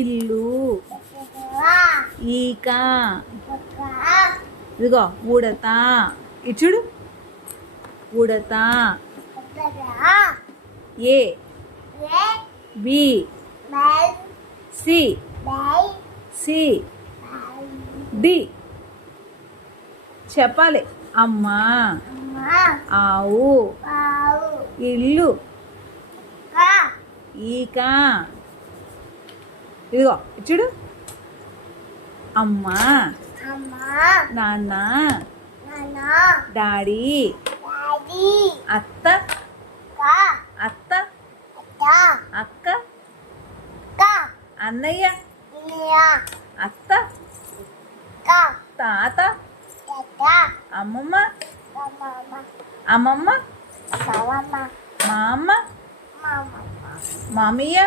ఇల్లు, ఈక, ఇదిగో ఉడత, ఇచ్చుడు ఉడత. A B C C D చెప్పాలి. అమ్మ, ఆవు, ఇల్లు, ఈక, ఇదిగో ఇచ్చుడు అమ్మ, నాన్న, డాడీ, అత్త, అత్త, అక్క, అన్నయ్య, అత్త, తాత, అమ్మమ్మ, అమ్మమ్మ, మా అమ్మ, మామయ్య.